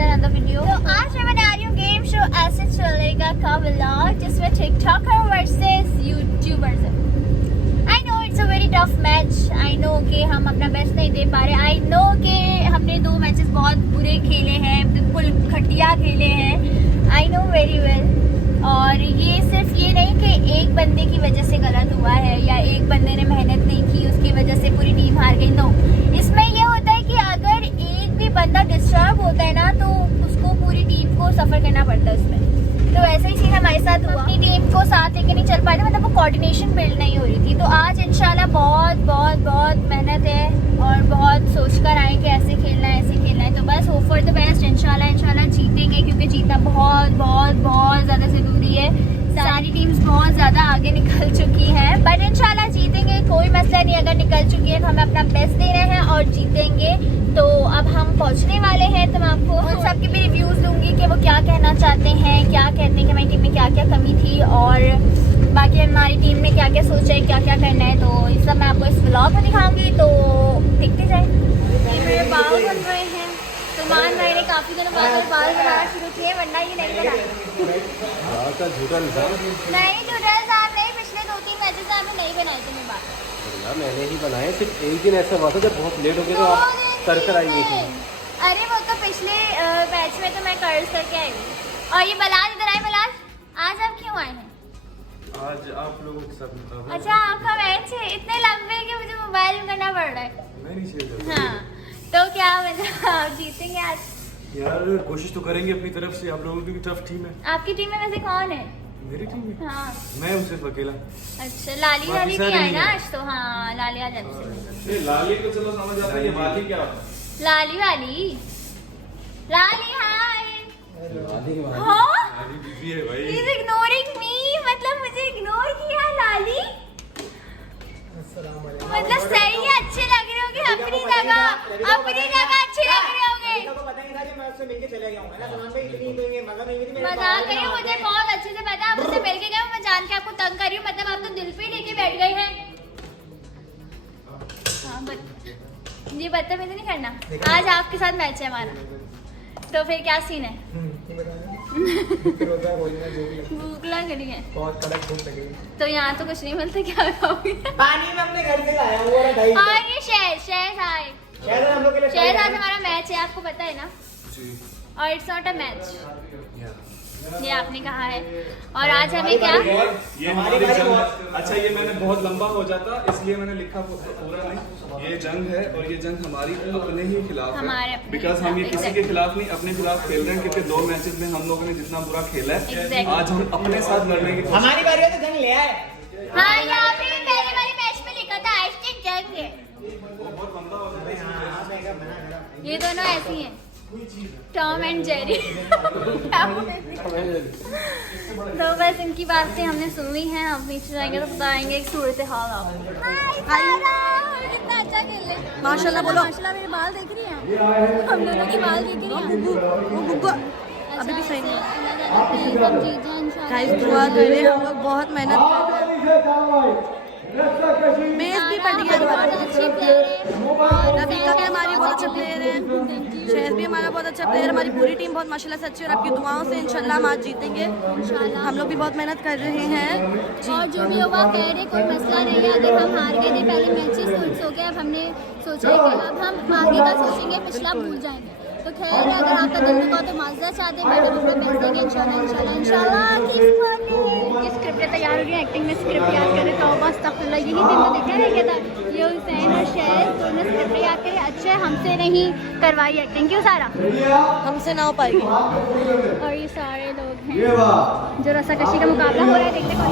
With another video. तो आज मैं बना रही हूँ गेम शो ऐसे चलेगा का व्लॉग, जिसमें टिकटॉकर वर्सेस यूट्यूबर्स है। I know it's a very tough match. I know कि हम अपना बेस्ट नहीं दे पा रहे। आई नो कि हमने 2 मैचेस बहुत बुरे खेले हैं, बिल्कुल घटिया खेले हैं। I know very well. और ये सिर्फ ये नहीं कि एक बंदे की वजह से गलत हुआ है या एक बंदे ने मेहनत नहीं की उसकी वजह से पूरी टीम हार गई। नो, इसमें ये होता है कि अगर एक भी बंदा डिस्टर्ब होता है ना, तो उसको पूरी टीम को सफर करना पड़ता है उसमें। तो ऐसा ही सीन हमारे साथ हुआ। अपनी टीम को साथ लेके नहीं चल पाते, मतलब वो कोऑर्डिनेशन बिल्ड नहीं हो रही थी। तो आज इंशाल्लाह बहुत बहुत बहुत मेहनत है और बहुत सोचकर आए कि ऐसे खेलना है ऐसे खेलना है। तो बस होप फॉर द बेस्ट। इंशाल्लाह जीतेंगे, क्योंकि जीतना बहुत बहुत बहुत ज़्यादा ज़रूरी है। सारी टीम्स बहुत ज़्यादा आगे निकल चुकी हैं, बट इंशाल्लाह जीतेंगे, कोई मसला नहीं। अगर निकल चुकी है तो हमें अपना बेस्ट दे रहे हैं और जीतेंगे। तो अब हम पहुंचने वाले हैं, तो मैं आपको उन सब के भी रिव्यूज़ दूंगी कि वो क्या कहना चाहते हैं, क्या कहते हैं कि हमारी टीम में क्या क्या कमी थी और बाकी हमारी टीम ने क्या क्या सोचा है, क्या क्या करना है। तो ये सब मैं आपको इस व्लॉग में दिखाऊंगी, तो देखते जाएं। मेरे बाल बन रहे हैं, तो मान भाई ने काफ़ी दिनों बाद बाल बनाना शुरू किए, वरना ये नहीं बनाए। झूठा निशान नहीं, झूठा निशान नहीं, पिछले 2-3 मैचेस में हमने नहीं बनाए थे बाल। मैंने ही बनाए। सिर्फ एक दिन ऐसा हुआ था जब बहुत लेट हो गया तो आप कर आई हुई थी। अरे वो तो पिछले मैच में तो मैं कर्ज करके आई हूँ। और ये बलाल इधर आए। बलाल, आज आप क्यों आए हैं? आज आप लोगों के साथ। अच्छा, आपका मैच है? इतने लंबे कि मुझे मोबाइल में करना पड़ रहा है। हाँ, तो क्या मतलब आप जीतेंगे आज? यार कोशिश तो करेंगे अपनी तरफ से। आप लोगों की भी टफ टीम है। आपकी टीम में वैसे कौन है? मेरी टीम में? हाँ, मैं हूँ सिर्फ अकेला। अच्छा, लाली वाली भी आए ना आज? तो हाँ, लाली आ जाती। लाली को चलो समझ आता है, वाली क्या होता है? लाली वाली लाली हाय। लाली बिजी है भाई। He's ignoring me, मतलब मुझे इग्नोर किया लाली। मतलब सही है, अच्छे लग रहे होगे अपनी जगह अच्छे लग रहे होगे। मजाक करिए, मुझे बहुत अच्छे से पता है। आप मुझसे मिल के गए, मैं जान के आपको तंग कर रही हूँ। मतलब आप तो दिल पे लेके बैठ गए हैं। हाँ, ये बदतमीजी नहीं करना। आज आपके साथ मैच है हमारा, तो फिर क्या सीन है? भूख लग रही है बहुत कड़क भूख लगी। तो यहाँ तो कुछ नहीं मिलता, क्या खाओगे? पानी में अपने घर से लाया हूँ और दही। और ये शहद आए। शहद हम लोग के लिए शहद आज हमारा मैच है, आपको पता है ना? और इट्स नॉट अ मैच, ये आपने कहा है। और आज हमें क्या? ये हमारी जंग। अच्छा, ये मैंने बहुत लंबा हो जाता इसलिए मैंने लिखा पूरा नहीं। ये जंग है और ये जंग हमारी अपने ही खिलाफ है, बिकॉज हम ये किसी के खिलाफ नहीं अपने खिलाफ खेल रहे हैं। क्योंकि 2 मैचेस में हम लोगों ने जितना बुरा खेला है, आज हम अपने साथ लड़ने की हमारी बारी है तो जंग ले आए। हाँ, ये आपने भी पहले वाले मैच में लिखा था आज जंग है। बहुत लंबा हो जाता है। ये दोनों ऐसी हैं, टॉम एंड जेरी। तो बस इनकी बातें हमने सुन ली हैं। अब नीचे जाएंगे तो बताएंगे एक सूरत हाल कितना अच्छा खेले। माशाल्लाह बोलो। माशाल्लाह, मेरे बाल देख रही हैं? हम दोनों के बाल देख रही हैं? अभी भी सही नहीं। नहीं। गाइस दुआ करें, हम लोग बहुत मेहनत कर रहे हैं। बेस भी पट गया हमारा। रबीका भी हमारी बहुत अच्छा प्लेयर है, शहद भी हमारा बहुत अच्छा प्लेयर। हमारी पूरी टीम बहुत माशाल्लाह से अच्छी है और आपकी दुआओं से इंशाल्लाह हम आज जीतेंगे। हम लोग भी बहुत मेहनत कर रहे हैं जी। और जो भी होगा कह रहे, कोई मसला नहीं है। अगर हम हार गए थे पहले मैचेस हो गए, अब हमने सोचा है कि अब हम आगे का सोचेंगे, पिछला भूल जाएंगे। तो खैर, अगर आपका दिल दुखा तो माजरा चाहते हैं, बट हम अपना बेस्ट देंगे इंशाल्लाह। ये स्क्रिप्ट तैयार हो रही है, एक्टिंग में स्क्रिप्ट याद करें तो बस तकल्ला यही दिन तो देखा है क्या था। ये हुसैन और शहद दोनों स्क्रिप्ट याद करें। अच्छा, हमसे नहीं करवाई एक्टिंग, क्यों सारा? हमसे ना हो पाएगी। और ये सारे लोग हैं जो रस्साकशी का मुकाबला हो रहा है, देखते कौन।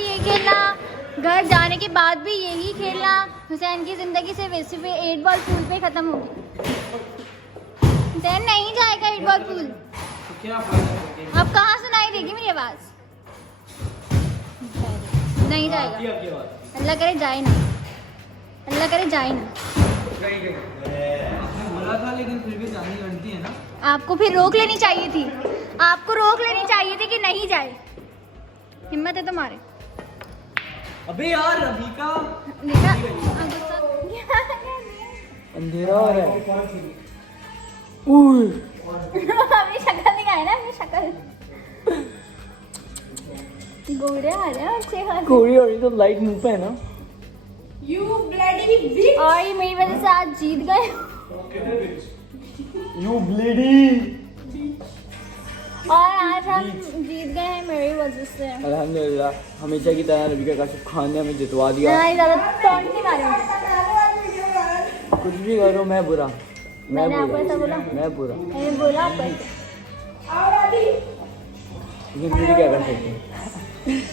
भी यही खेलना, घर जाने के बाद भी यही खेलना। हुसैन की ज़िंदगी से वैसे भी 8 बॉल पूल पे ख़त्म होगी। हुसैन नहीं जाएगा 8 बॉल पूल। अब कहाँ सुनाई देगी मेरी आवाज़? नहीं जाएगा। अल्लाह करे जाए ना, अल्लाह करे जाए ना। लेकिन फिर भी जानी लड़ती है ना। आपको फिर रोक लेनी चाहिए थी, आपको रोक लेनी चाहिए थी कि नहीं जाए। हिम्मत है तुम्हारे। अबे यार अभी का देखा अंधेरा हो रहा है। अपनी शक्ल दिखाए ना, अपनी शक्ल। गोरे आ रहे हैं अच्छे खासे। कोरी और तो लाइट मुंह पे है ना। और ये मेरी वजह से आज जीत गए। यू ब्लीडी। और आज हम जीत गए हैं मेरी वजह से। अल्हम्दुलिल्लाह, हमेशा की तरह रबी का काशिफ खान ने हमें जितवा दिया। नहीं ज़्यादा टॉन्ट नहीं मारेंगे। कुछ भी करो मैं बुरा, मैंने आपको ऐसा बोला? मैं बुरा, मैंने बोला आपको ऐसा? लेकिन फिर भी क्या कर सकते हैं।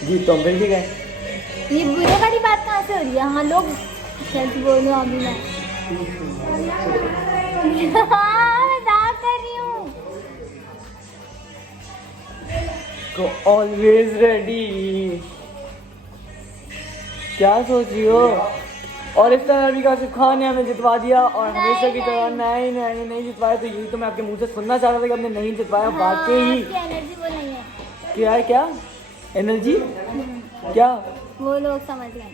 जी तो फिर ठीक है। ये बुरे वाली बात कहाँ से हो रही है? हाँ लोग सच बोलो अभी मैं। हाँ मजाक कर रही हूँ। तो ऑलवेज रेडी। क्या सोच रही हो? और इस तरह रबी काशिफ खान ने हमें जितवा दिया और हमेशा की तरह नहीं जितवाया। तो यही तो मैं आपके मुंह से सुनना चाह रहा था कि हमने नहीं जितवाया। वाकई ही आपकी एनर्जी वो नहीं है। क्या है? क्या एनर्जी? क्या वो लोग समझ गए।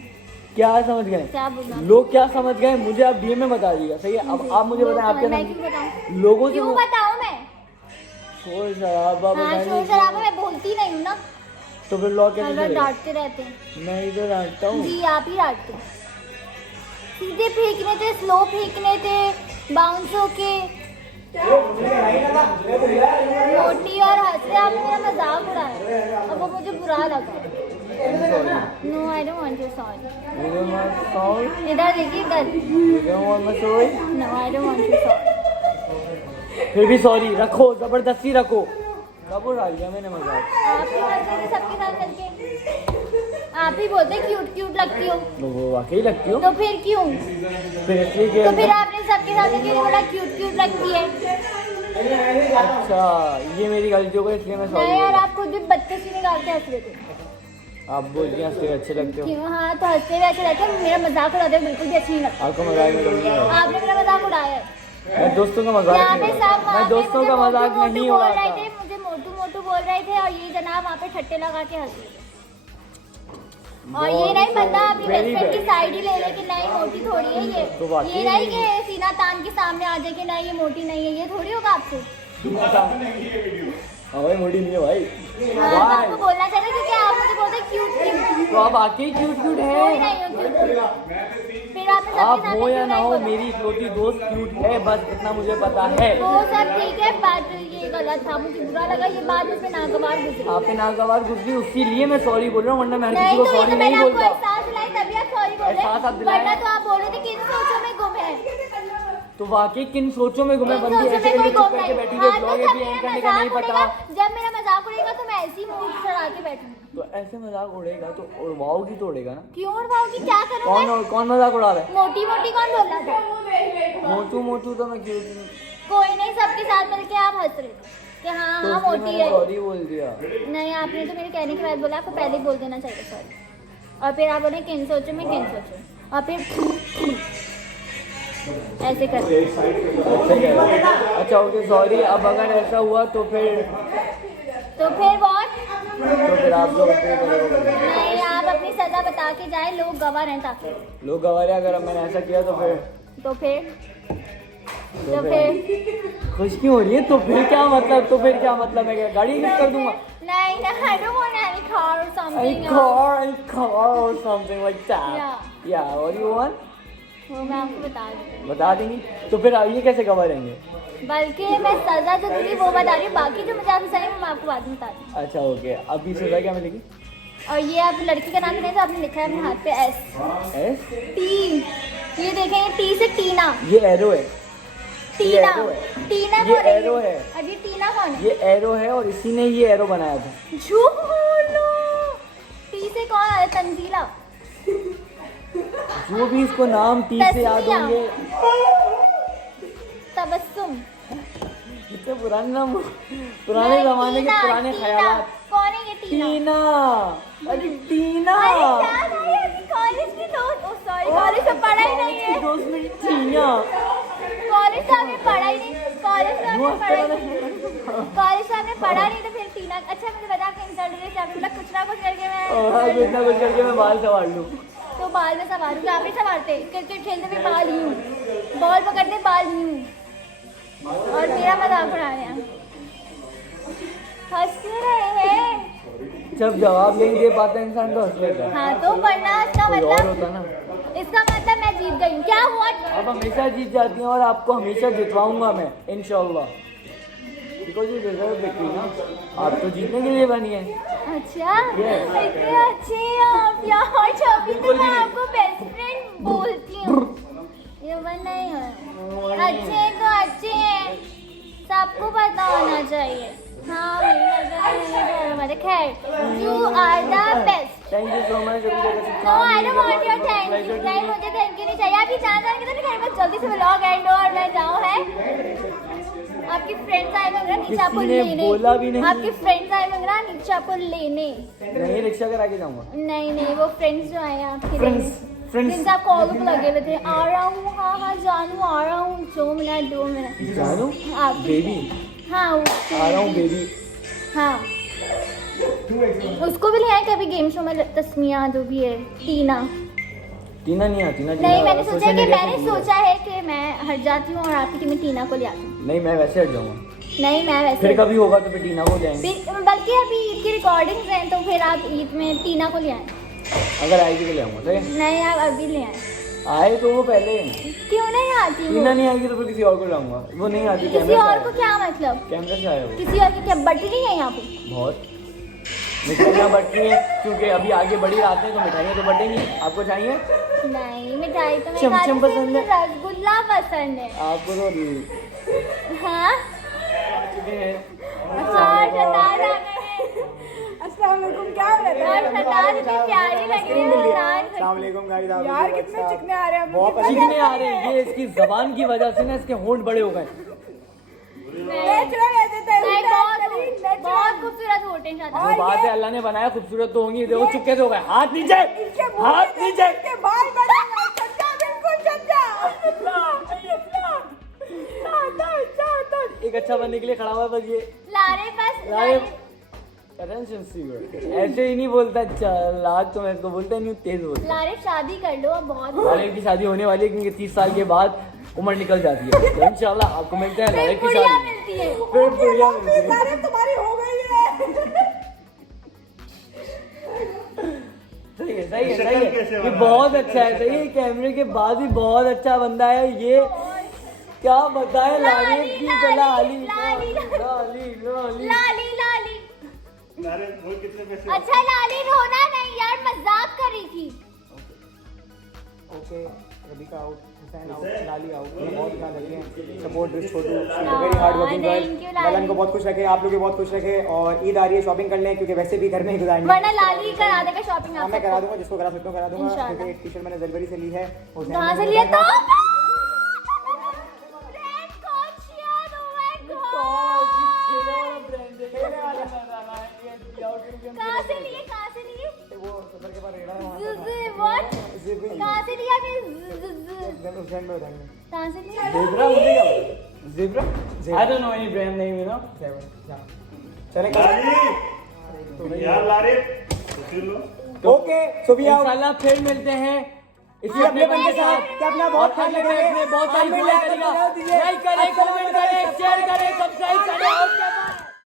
क्या समझ गए? क्या बोलना? लोग क्या समझ गए मुझे आप डीएम में बता दीजिएगा। सही है। अब आप मुझे बताएं आपके मैं क्यों बताऊँ? लोगों से क्यों बताऊँ मैं? शोर शराबा हाँ बताने शोर शराबा मैं बोलती नहीं हूँ ना। तो फिर लोग कैसे हर बार चलेगा? डांटते रहते हैं। मैं इधर डांटता हूँ। जी आप ही डांटते हैं। सीधे फेंकने थे, स्लो फेंकने थे, बाउंस होके। मोटी और हंसे आपने मेरा मजाक उड़ाया और वो मुझे बुरा लगा। No I don't want to sorry. इधर देखिए इधर। No I don't want to sorry. फिर भी सॉरी रखो, जबरदस्ती रखो। कब उड़ा लिया मैंने मजाक? आपकी मर्जी से सबके साथ मिलके आप ही बोलते क्यूट क्यूट लगती हो। तो वो वाकई लगती हो। तो फिर क्यों? फिर इसलिए कि तो फिर आपने सबके साथ मिलके बोला क्यूट क्यूट लगती है। अच्छा ये मेरी गलती हो गई इसलिए मैं नहीं यार सॉरी। आप खुद भी बच्चे से निकाल के हंस रहे थे। आप बोलती हैं हंसते अच्छे लगते हो। क्यों? हाँ तो हंसते हुए अच्छे लगते हैं। मेरा मजाक उड़ाते हुए बिल्कुल भी अच्छी नहीं लगता। आपको मजाक में कभी नहीं आया। आपने मेरा मजाक उड़ाया है। मैं दोस्तों का मजाक यहाँ पे नहीं सब उड़ाता। मैं दोस्तों का मजाक नहीं बोल रहे उड़ाता। थे, मुझे मोटू मोटू बोल रहे थे और ये जनाब वहाँ पे ठट्टे लगा के हंस रहे थे। और ये नहीं पता अपनी बेस्ट फ्रेंड की साइड ही ले ले कि नहीं मोटी थोड़ी है ये। तो वाकई ये नहीं कि सीना तान के सामने आ जाए कि नहीं ये मोटी नहीं है। ये थोड़ी होगा आपसे। हाँ भाई मोटी नहीं है भाई। हाँ, तो आपको बोलना चाहिए क्योंकि आप मुझे बोलते क्यूट क्यूट। तो आप आके क्यूट क्यूट कोई है। नहीं हो क्यूट। फिर आपने सबके आप सामने हो या क्यों ना नहीं हो बोला? मेरी इकलौती दोस्त क्यूट है, बस इतना मुझे पता है। वो सब ठीक है, बात ये गलत था, मुझे बुरा लगा ये बात उसमें नागवार गुजरी। आपने नागवार गुजरी उसी लिए मैं सॉरी बोल रहा हूँ, वरना मैं हर किसी नहीं को तो ये सॉरी तो नहीं मैंने आपको बोलता। एहसास दिलाई तभी आप सॉरी बोले। एहसास आप दिलाए। वरना तो आप बोले थे किन सोचों में गुम है। तो वाकई किन सोचों में घूमे किन बंदी सोचों ऐसे में कोई करके चुप गुम करके नहीं। बैठी हुई हाँ, ब्लॉग तो है भी जब एंड मेरा करने का नहीं मजाक पता। उड़ेगा, जब मेरा मजाक उड़ेगा तो मैं ऐसे ही मुंह चढ़ा के बैठूंगी। तो ऐसे मजाक उड़ेगा तो उड़वाओगी तो उड़ेगा ना। क्यों उड़वाओगी? क्या करूँ मैं? कौन मजाक उड़ा रहा है? मोटी मोटी कौन बोल रहा था? मोटू मोटू तो मैं क्यूट हूँ। कोई नहीं, सबके साथ मिलके आप हंस रहे थे कि हाँ तो हाँ इसलिए मोटी मैंने है। सॉरी बोल दिया। नहीं आपने तो मेरे कहने के बाद बोला, आपको पहले ही बोल देना चाहिए सॉरी। और फिर आप बोले किन सोचो में किन सोचो और फिर ऐसे कर। अच्छा कह रहा है। अच्छा ओके सॉरी। अब अगर ऐसा हुआ तो फिर बहुत तो फिर आप लोग अपने करोगे। नहीं, आप अपनी सजा बता के जाए, लोग गवाह हैं ताकि। लोग गवाह हैं, अगर मैंने ऐसा किया तो फिर खुश क्यों हो रही है? तो फिर क्या मतलब? तो फिर क्या मतलब है? क्या गाड़ी यूज कर दूंगा? नहीं I don't want any car or something. A car or something like that. Yeah, what do you want? वो मैं आपको बता दूँगी। बता देंगी। तो फिर ये कैसे गवाह रहेंगे? बल्कि मैं सजा जो दूँगी वो बता रही हूँ, बाकी जो मुझे आपसे सही वो मैं आपको बाद में बता दूँगी। अच्छा ओके। अभी सजा क्या मिलेगी? और ये आप लड़की का नाम नहीं तो आपने लिखा है अपने हाथ पे S टी। ये देखें, ये टी से टीना। ये एरो है। टीना arrow है। टीना ये कौन है? arrow है। और ये टीना कौन है? ये एरो है और इसी ने ये एरो बनाया था। झूठ बोलो। टी से कौन? तंजीला, जो भी इसको नाम टी से याद तस्मिया। होंगे, तबस्सुम, इतने पुराने नाम, पुराने जमाने के टीना, पुराने टीना। ख्यालात। कौन है ये टीना? टीना, अरे टीना, अरे क्या था ये? कॉलेज की दोस्त, ओ सॉरी, कॉलेज में पढ़ा ही नहीं है। दोस्त मेरी टीना। कॉलेज तो हमने पढ़ा ही नहीं, कॉलेज में हमने पढ़ा ही नहीं, कॉलेज में हमने पढ़ा नहीं तो फिर टीना। अच्छा मुझे बता के इंसल्ट रही है, मतलब कुछ ना कुछ करके मैं कुछ ना कुछ करके मैं बाल संभाल लूँ। तो बाल में संभालूंगी, आप ही संभालते। क्रिकेट खेलते हुए बाल यूं, बॉल पकड़ते बाल यूं, और मेरा मजाक उड़ा रहे हैं। हंस क्यों रहे हैं? जब जवाब नहीं दे पाता इंसान तो हंस लेता है। हाँ तो वरना इसका कोई और होता मतलब, ना। इसका मतलब मैं जीत गई हूँ। क्या हुआ? आप हमेशा जीत जाती हैं और आपको हमेशा जितवाऊंगा मैं इंशाल्लाह। बिकॉज यू डिजर्व विक्ट्री ना, आप तो जीतने के लिए बनी है। अच्छा, Yes. इतने अच्छे हैं आप यार, छवि तो बिल्कुल भी मैं नहीं। आपको बेस्ट फ्रेंड बोलती हूँ। ये वन नहीं है, अच्छे हैं तो अच्छे हैं, सबको पता होना चाहिए। हाँ मेरी नजर में खैर, you are the best. Thank you so much. No I don't want your thank you, नहीं मुझे थैंक यू नहीं चाहिए। आपकी जान के तो घर में जल्दी से व्लॉग एंड हो और मैं जाऊँ है। आपकी फ्रेंड्स आए होंगे ना नीचे आपको किसी ने लेने, बोला भी नहीं। आपके फ्रेंड्स आए होंगे ना नीचे आपको लेने। नहीं, रिक्शा करा के जाऊंगा। नहीं वो फ्रेंड्स जो आए हैं आपके फ्रेंड्स, लेने, फ्रेंड्स। जिनसे आप कॉल पे लगे हुए थे, आ रहा हूँ, हाँ हाँ जानू आ रहा हूँ, 2 मिनट 2 मिनट। जानू आप बेबी, हाँ आ रहा हूँ बेबी। हाँ उसको भी ले आए कभी गेम शो में। तस्मिया जो भी है, टीना। टीना नहीं आती ना। नहीं मैंने सोचा कि मैंने सोचा है कि मैं हट जाती हूँ और आपकी टीम में टीना को ले आती हूँ। नहीं, मैं वैसे हट जाऊंगा। नहीं मैं वैसे फिर कभी होगा तो फिर टीना को जाएंगे। बल्कि अभी ईद की रिकॉर्डिंग्स हैं तो फिर आप ईद में टीना को ले आए। अगर आएगी तो ले आऊंगा। सही है? नहीं आप अभी ले आए। आए तो वो पहले। क्यों नहीं आती वो? टीना नहीं आएगी तो फिर किसी और को लाऊंगा। वो नहीं आती। किसी कैमरा और को क्या मतलब? कैमरा से आया वो। किसी और की क्या बटी नहीं है यहाँ पे? बहुत मिठाइयाँ बटती हैं क्योंकि अभी आगे बड़ी रात है तो मिठाइयाँ तो बटेंगी। आपको चाहिए? नहीं मिठाई तो मैं चमचम खाती हूँ, पसंद है? मुझे रसगुल्ला पसंद है। आपको तो हाँ आ चुके हैं। और शतार आ गए हैं। अस्सलाम वालेकुम, क्या हो रहा है? और शतार इतनी प्यारी लग रही है शतार। यार कितने चिकने आ रहे हैं। बहुत चिकने आ रहे हैं। ये इसकी जबान की वजह से ना इसके होंठ बड़े हो गए। नेचुरल है देते नहीं, बहुत खूबसूरत होते हैं शतार। वो बात है, अल्लाह ने बनाया खूबसूरत तो होंगी। देखो चुपके से हो गए। हाथ नीचे, हाथ नीचे। इसके बाल बड़े हैं, चचा बिल्कुल चचा। एक अच्छा बनने के लिए खड़ा हुआ है बस ये। लारे बस लारे अटेंशन सीकर ऐसे ही नहीं बोलता। लाग तो मैं इसको बोलता नहीं हूँ, तेज बोलता। लारे शादी कर लो अब बहुत। लारे की शादी होने वाली है क्योंकि 30 साल के बाद उम्र निकल जाती है। तो इंशाल्लाह आपको मिलते हैं लारे फिर की गुड़िया शादी। मिलती है। फिर बुढ़िया मिलती है। सारे तुम्हारी हो गई है। सही है, सही है, सही है। ये बहुत अच्छा है। सही है, कैमरे के बाद भी बहुत अच्छा बंदा है ये। क्या बताए लाली की लाली लाली लाली। लाली लाली अच्छा लाली रोना नहीं यार, मजाक कर रही थी। Okay, Rabika out, Hussain out, Lali out. बहुत ध्यान रखें, support this Chhotu, very hard working thank you, girl. Lali. Lalan को बहुत खुश रखे, आप लोग भी बहुत खुश रखे। और ईद आ रही है, शॉपिंग कर लें क्योंकि वैसे भी घर में ही गुजारेंगे। वरना लाली करा देगा शॉपिंग हाँ आप मैं करा सबको। दूंगा, जिसको करा सकता हूँ करा दूंगा। इंशाल्लाह। क्योंकि एक टी शर्ट मैंने जलबरी से ली है। हुसैन कहाँ से ने लिए? बोला तो था- कहाँ से लिए? वो सफर के बाद रेड़ा है वहाँ पे। जिप भी कहाँ से लिया आपने? हुसैन में बताएंगे। कहाँ से लिया? ज़ेब्रा मुझे क्या पता? Zebra? I don't know any brand name, you know? चले यार लारे ओके, सो वी आउट। इंशाल्लाह फिर मिलते हैं इसी अपने बंदे के साथ। क्या अपना बहुत ख्याल रखेंगे। बहुत सारी दुआ करेगा। लाइक करें, कमेंट करें, शेयर करें, सब्सक्राइब करें और क्या